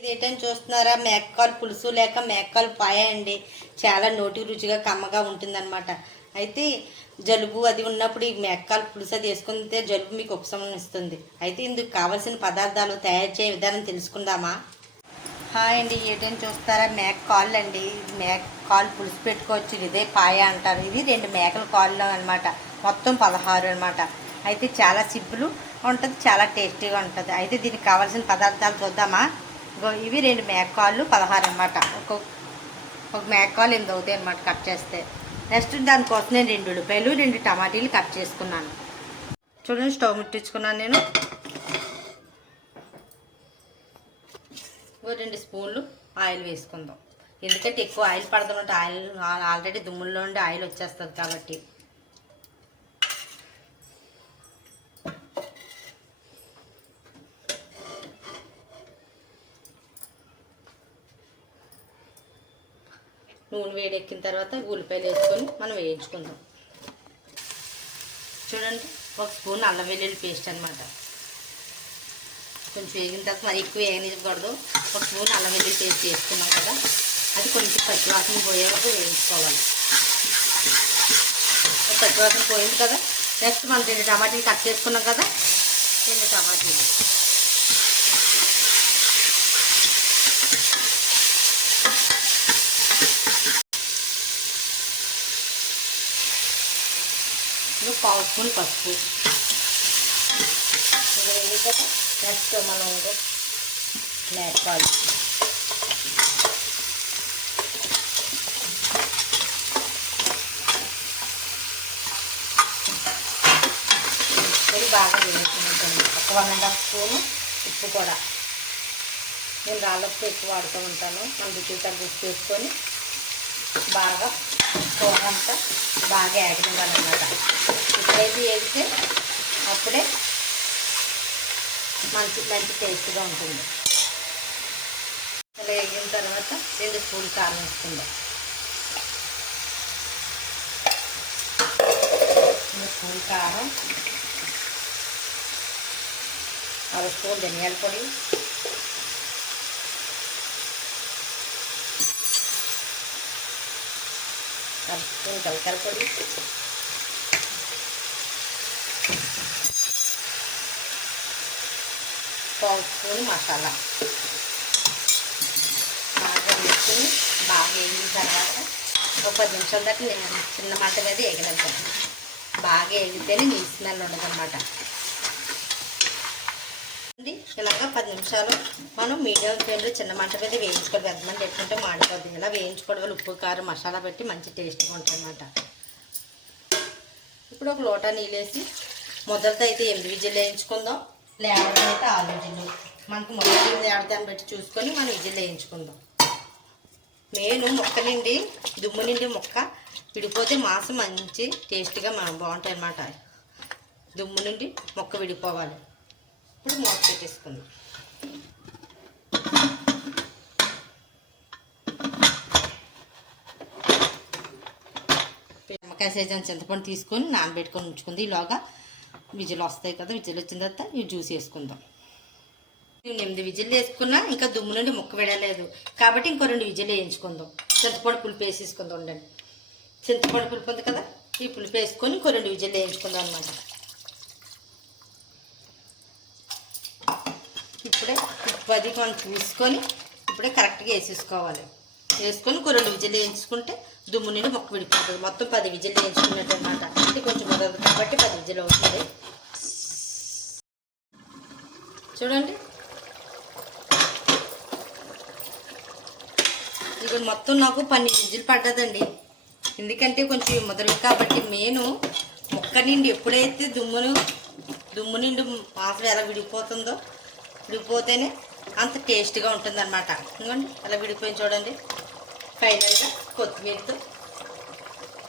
ఇదేంటని చూస్తున్నారా? మేకకాలు పులుసు లేక మేకకాలు పాయ అండి. చాలా నోటి రుచిగా కమ్మగా ఉంటుందన్నమాట. అయితే జలుబు అది ఉన్నప్పుడు ఈ మేకకాలు పులుసు అది వేసుకుంటే జలుబు మీకు ఉపశమనం ఇస్తుంది. అయితే ఇందుకు కావాల్సిన పదార్థాలు తయారు చేయ విధానం తెలుసుకుందామా? హాయ్ అండి, ఏంటని చూస్తారా? మేక కాళ్ళు అండి. మేక కాళ్ళు పులుసు పెట్టుకోవచ్చు. ఇదే పాయ అంటారు. ఇది 2 మేకల కాళ్ళు అనమాట. మొత్తం 16 అనమాట. అయితే చాలా సింపుల్ ఉంటుంది, చాలా టేస్టీగా ఉంటుంది. అయితే దీనికి కావాల్సిన పదార్థాలు చూద్దామా? ఇవి 2 మేకకాళ్ళు 16 అనమాట. ఒక మేకకాలు 8 అవుతాయి అనమాట కట్ చేస్తే. నెక్స్ట్ దానికోసం నేను 2 ఉల్లిపాయలు 2 టమాటీలు కట్ చేసుకున్నాను. చూడండి, స్టవ్ ముట్టించుకున్నాను నేను. 2 స్పూన్లు ఆయిల్ వేసుకుందాం. ఎందుకంటే ఎక్కువ ఆయిల్ పడదామంటే ఆయిల్ ఆల్రెడీ దుమ్ముల్లో ఉండి ఆయిల్ వచ్చేస్తుంది కాబట్టి. నూనె వేడెక్కిన తర్వాత ఉల్లిపాయలు వేసుకొని మనం వేయించుకుందాం. చూడండి, 1 స్పూన్ అల్లం వెల్లుల్లి పేస్ట్ అనమాట. కొంచెం వేగిన తర్వాత మరి ఎక్కువ వేయనివ్వకూడదు. 1 స్పూన్ అల్లం వెల్లుల్లి పేస్ట్ వేసుకున్నాం కదా, అది కొంచెం పచ్చివాసన పోయే వరకు వేయించుకోవాలి. పచ్చివాసన పోయింది కదా. నెక్స్ట్ మనం 2 టమాటీలు కట్ చేసుకున్నాం కదా, 2 టమాటీలు పావు స్పూన్ పసుపు వేయాలి కదా. నెక్స్ట్ మనం మేకకాలు బాగా వేసుకుంటాను. ఒక 1.5 స్పూను ఉప్పు కూడా. నేను రాళ్ళుప్పు ఎక్కువ వాడుతూ ఉంటాను. మన రుచి తగ్గ ఉప్పు వేసుకొని బాగా కూర అంతా బాగా ఏగనివ్వాలన్నమాట. ఎప్పుడైతే వేగితే అప్పుడే మంచి టేస్ట్గా ఉంటుంది. అలా వేగిన తర్వాత 2 స్పూన్లు కారం వేసుకుందాం. 2 స్పూన్లు కారం, 1 స్పూన్ ధనియాల పొడి, 1 స్పూన్ జీలకర్ర పొడి, 1 స్పూన్ మసాలా బాగా వేసుకుని బాగా వేగిన తర్వాత ఒక 10 నిమిషాల దాకా నేను చిన్న మంట మీద వేగనిద్దాం. బాగా వేగితేనే నీ స్మెల్ ఉండదన్నమాట. ఇలాగ 10 నిమిషాలు మనం మీడియం ఫ్లేమ్లో చిన్న మంట మీద వేయించుకోవాలి. పెద్ద మంట పెట్టుకుంటే మాడిపోతుంది. ఇలా వేయించుకోవడం వల్ల ఉప్పు కారం మసాలా పెట్టి మంచి టేస్ట్గా ఉంటుంది అన్నమాట. ఇప్పుడు ఒక లోటా నీళ్ళు వేసి మొదలతో అయితే 8 విజిల్ వేయించుకుందాం. లేవడం అయితే 6 విజిల్లు. మనకు మొదటి లేవడాన్ని బట్టి చూసుకొని మనం విజిల్ వేయించుకుందాం. నేను ముక్క నిండి దుమ్ము నిండి ముక్క విడిపోతే మాంసం మంచి టేస్ట్గా బాగుంటాయి అన్నమాట. దుమ్ము నుండి ముక్క విడిపోవాలి. ఇప్పుడు మూత పెట్టేసుకుందాం. నిమ్మకాయ సైజు చింతపండు తీసుకొని నానబెట్టుకొని ఉంచుకుంది. ఈలోగా విజిల్ వస్తాయి కదా, విజిల్ వచ్చిన తర్వాత ఈ జ్యూస్ వేసుకుందాం. 8 విజిల్ వేసుకున్నా ఇంకా దుమ్ము నుండి ముక్క విడలేదు కాబట్టి ఇంకో 2 విజిల్ వేయించుకుందాం. చింతపండు పులుపు వేసేసుకుందాం. ఉండండి, చింతపండు పులుపు ఉంది కదా, ఈ పులుపు వేసుకొని ఇంకో 2 విజిల్ వేయించుకుందాం అనమాట. ఇప్పుడే ఉప్పు అది మనం చూసుకొని ఇప్పుడే కరెక్ట్గా వేసేసుకోవాలి. వేసుకొని ఇంకో 2 విజిల్ వేయించుకుంటే దుమ్ము నుండి మొక్క విడిపోతుంది. మొత్తం 10 విజిల్ వేయించుకున్నట్టు అనమాట. అంటే కొంచెం మొదలు కాబట్టి 10 విజిల్ అవుతుంది. చూడండి, ఇక మొత్తం నాకు 12 విజిల్ పడ్డదండి. ఎందుకంటే కొంచెం మొదలు కాబట్టి మెయిన్ మొక్క నుండి ఎప్పుడైతే దుమ్ము నుండి మాంసం ఎలా విడిపోతుందో విడిపోతేనే అంత టేస్ట్గా ఉంటుంది అనమాట. ఎందుకంటే అలా విడిపోయింది చూడండి. ఫైనల్గా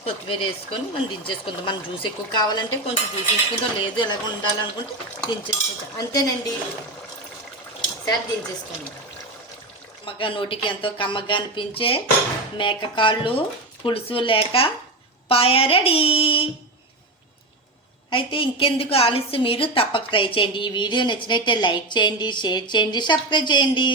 కొత్తిమీర వేసుకొని మనం దించేసుకుందాం. మనం జ్యూస్ ఎక్కువ కావాలంటే కొంచెం జ్యూస్ వేసుకుందాం, లేదు ఎలాగ ఉండాలనుకుంటే దించేసుకుందాం. అంతేనండి, సరే దించేసుకుందాం. కమ్మగా నోటికి ఎంతో కమ్మగా అనిపించే మేకకాళ్ళు పులుసు లేక పాయ రెడీ. అయితే ఇంకెందుకు ఆలస్యం, మీరు తప్పక ట్రై చేయండి. ఈ వీడియో నచ్చినట్టే లైక్ చేయండి, షేర్ చేయండి, సబ్స్క్రైబ్ చేయండి.